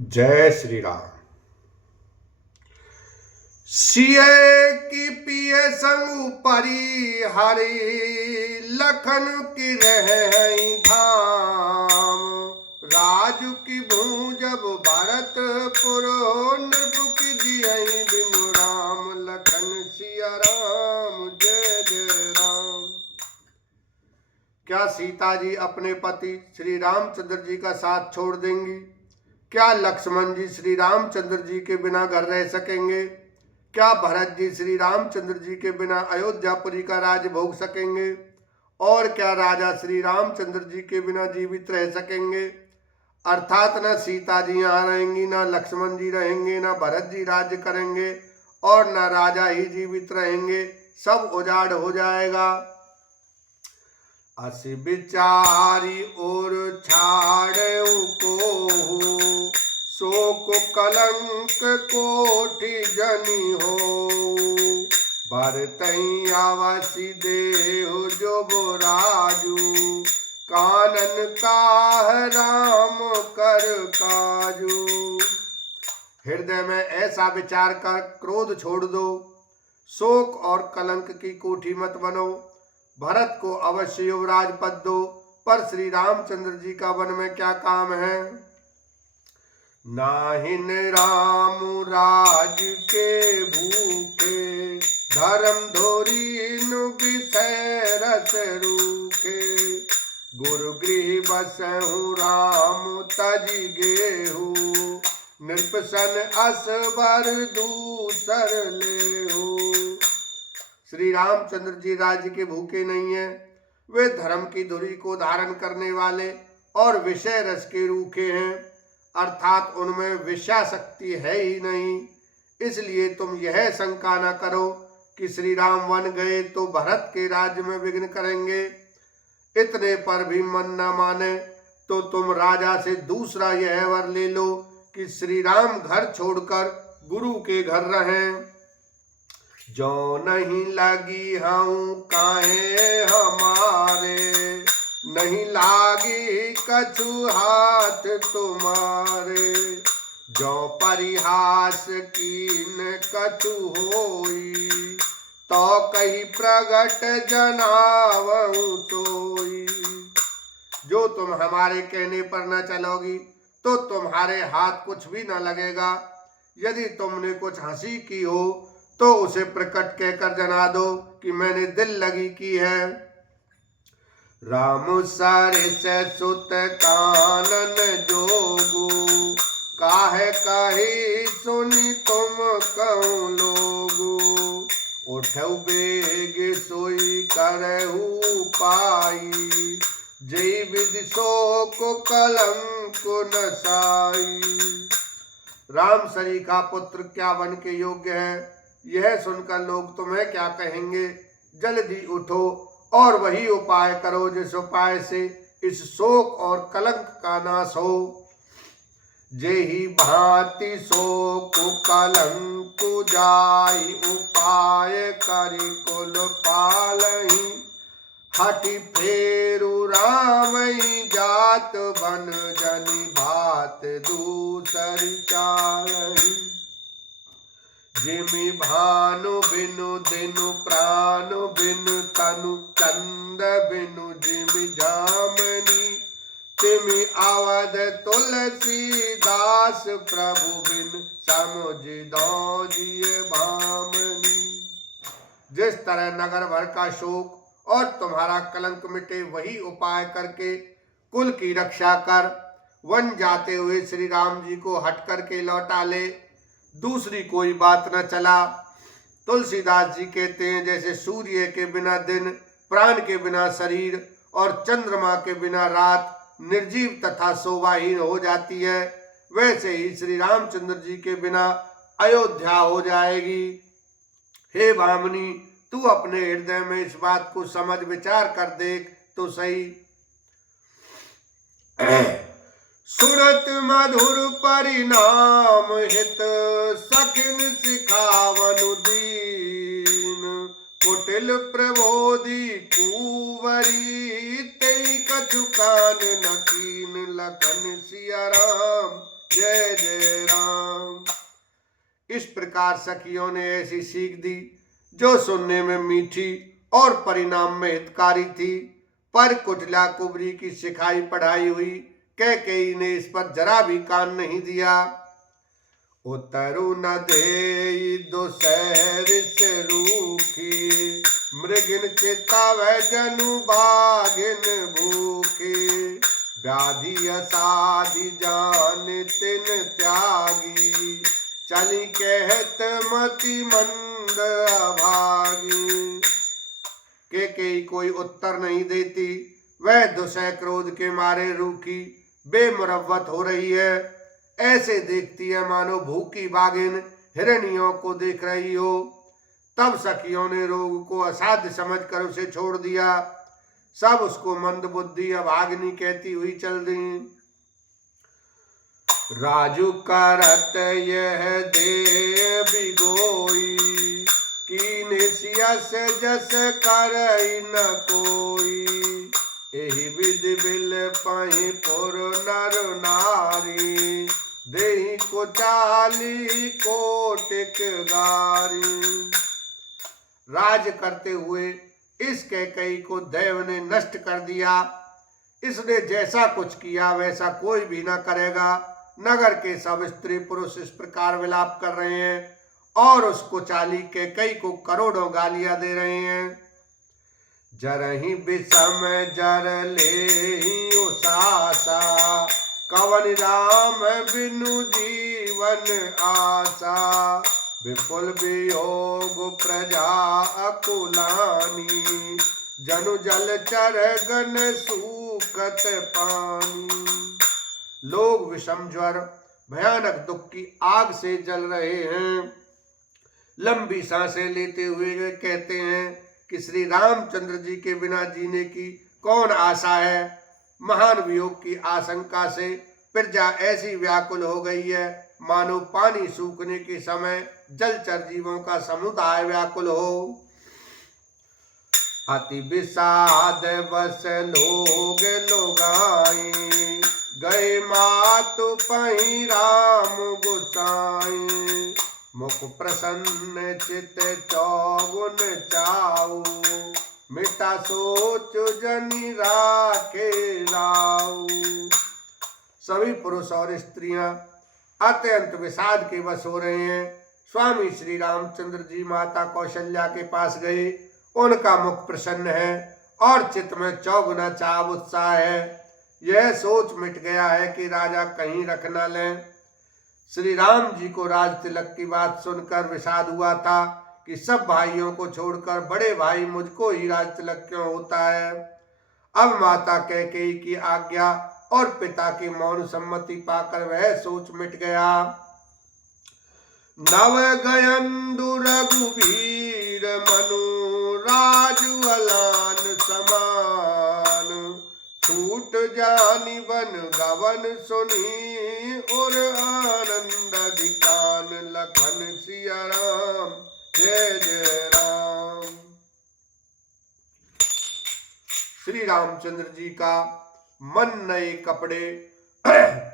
जय श्री राम। सिए की पिए संग परी हरि लखन की रह धाम। राजू की भूजब भरतपुर नृप की जियहि बिनु राम। लखन सिया राम जय जय राम। क्या सीता जी अपने पति श्री रामचंद्र जी का साथ छोड़ देंगी? क्या लक्ष्मण जी श्री रामचंद्र जी के बिना घर रह सकेंगे? क्या भरत जी श्री रामचंद्र जी के बिना अयोध्यापुरी का राज भोग सकेंगे? और क्या राजा श्री रामचंद्र जी के बिना जीवित रह सकेंगे? अर्थात न सीता जी यहाँ रहेंगी, न लक्ष्मण जी रहेंगे, न भरत जी राज्य करेंगे और न राजा ही जीवित रहेंगे, सब उजाड़ हो जाएगा। अस बिचारी और छाड़े को शोक कलंक कोटि जनी हो। भरतई आवसी देहो जो राजू। कानन काह राम कर काजू। हृदय में ऐसा विचार कर क्रोध छोड़ दो। शोक और कलंक की कोठी मत बनो। भरत को अवश्य युवराज पद दो, पर श्री रामचंद्र जी का वन में क्या काम है? नाहिन राम राज के भूखे। धर्म धोरी नु विषय रस रूखे। गुरु गृह बसहु राम तज गेहु। नृपसन असबर दूसर लेहु। श्री रामचंद्र जी राज्य के भूखे नहीं है। वे धर्म की धुरी को धारण करने वाले और विषय रस के रूखे हैं, अर्थात उनमें विषयाशक्ति है ही नहीं। इसलिए तुम यह शंका न करो कि श्री राम वन गए तो भरत के राज्य में विघ्न करेंगे। इतने पर भी मन न माने तो तुम राजा से दूसरा यह वर ले लो कि श्री राम घर छोड़कर गुरु के घर रहें। जो नहीं लगी हूँ काहे हमारे। नहीं लागी कछु हाथ तुम्हारे। जो परिहास कीन कछु होई। तो कहीं प्रगट जनावहु सोई। जो तुम हमारे कहने पर न चलोगी तो तुम्हारे हाथ कुछ भी न लगेगा। यदि तुमने कुछ हंसी की हो तो उसे प्रकट कहकर जना दो कि मैंने दिल लगी की है। राम सरिस सुत कानन जोगु। काहे कही सुनी तुम कहूँ लोगु। उठऊ बेग सोई करहु पाई। जय विधि शोक कलंक नसाई। राम सरीखा पुत्र क्या वन के योग्य है? यह सुनकर लोग तुम्हें क्या कहेंगे? जल्दी उठो और वही उपाय करो जिस उपाय से इस शोक और कलंक का नाश हो। जेहि भांति शोक कलंक जाई। उपाय करि कुल पालहि। हठि फेरु रामई जात बन जनि भात दूसरी चालहि। जिमि भानु बिनु दिनु प्राणु बिनु तनु चंद बिनु जिमि जामनी। तिमि अवध तुलसी दास प्रभु बिन समुझ दो जिय भामनी। जिस तरह नगर भर का शोक और तुम्हारा कलंक मिटे वही उपाय करके कुल की रक्षा कर वन जाते हुए श्री राम जी को हट करके लौटा ले। दूसरी कोई बात न चला। तुलसीदास जी कहते हैं, जैसे सूर्य के बिना दिन, प्राण के बिना शरीर और चंद्रमा के बिना रात निर्जीव तथा शोभाहीन हो जाती है, वैसे ही श्री रामचंद्र जी के बिना अयोध्या हो जाएगी। हे भामिनी, तू अपने हृदय में इस बात को समझ विचार कर देख तो सही। सुरत मधुर परिणाम हित। सखिन सिखावनु दीन। कुटिल प्रबोधि कुंवरी। तेई कछु कान न कीन। लखन सिया राम जय जय इस प्रकार सखियों ने ऐसी सीख दी जो सुनने में मीठी और परिणाम में हितकारी थी, पर कुटिला कुबरी की सिखाई पढ़ाई हुई कैकेयी ने इस पर जरा भी कान नहीं दिया। उतरु न देई दुसहरिस रूखी, मृगिन चितावै जनु भागिन भूखी, व्याधि असाधि जान तिन त्यागी, चली कहत मति मंद अभागी। कैकेयी कोई उत्तर नहीं देती, वह दुसह क्रोध के मारे रूखी बेमुरव्वत हो रही है, ऐसे देखती है मानो भूखी बागिन हिरनियों को देख रही हो। तब सखियों ने रोग को असाध्य समझकर उसे छोड़ दिया। सब उसको मंद बुद्धि अभागिनी कहती हुई चल दी। राजू करत यह दे बिगोई, कीन सियस जस करई न कोई, एहि विधि बिल पहि पुर नर नारी, देहि कुचाली कोटिक गारी। राज करते हुए इस कैकेयी को देव ने नष्ट कर दिया। इसने जैसा कुछ किया वैसा कोई भी न करेगा। नगर के सब स्त्री पुरुष इस प्रकार विलाप कर रहे हैं और उस कुचाली कैकेयी को करोड़ों गालियां दे रहे हैं। जरहि विषम जर लेहि उसासा, कवन राम बिनु जीवन आसा, विपुल वियोग प्रजा अकुलानी, जनु जल चर गन सूखत पानी। लोग विषम ज्वर भयानक दुख की आग से जल रहे हैं। लंबी सांसें लेते हुए वे कहते हैं कि श्री रामचंद्र जी के बिना जीने की कौन आशा है। महान वियोग की आशंका से प्रजा ऐसी व्याकुल हो गई है मानो पानी सूखने के समय जलचर जीवों का समुदाय व्याकुल हो। अति विषाद बस लोग लोगाई, गए मातु पहि राम गोसाई, मुख प्रसन्न चित चौगुन चाऊ, मिटा सोच जनि राखे राऊ। सभी पुरुष और स्त्रियां अत्यंत विषाद के वश हो रहे हैं। स्वामी श्री रामचंद्र जी माता कौशल्या के पास गए। उनका मुख प्रसन्न है और चित्त में चौगुना चाव उत्साह है। यह सोच मिट गया है कि राजा कहीं रख न लें। श्री राम जी को राज तिलक की बात सुनकर विषाद हुआ था कि सब भाइयों को छोड़कर बड़े भाई मुझको ही राज तिलक क्यों होता है। अब माता कैकेयी की आज्ञा और पिता की मौन सम्मति पाकर वह सोच मिट गया। नव गयंदु रघुवीर मनु, राजु अलान समान, छूट जानि बन गवन सुनी, और आनंद अधिकान लखन सिया राम, जय जय राम। श्री रामचंद्र जी का मन नए कपड़े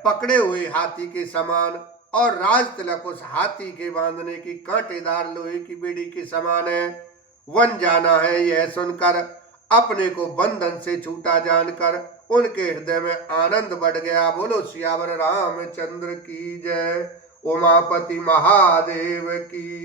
पकड़े हुए हाथी के समान और राज तिलक उस हाथी के बांधने की कांटेदार लोहे की बेड़ी के समान है। वन जाना है यह सुनकर अपने को बंधन से छूटा जानकर उनके हृदय में आनंद बढ़ गया। बोलो सियावर रामचंद्र की जय। उमापति महादेव की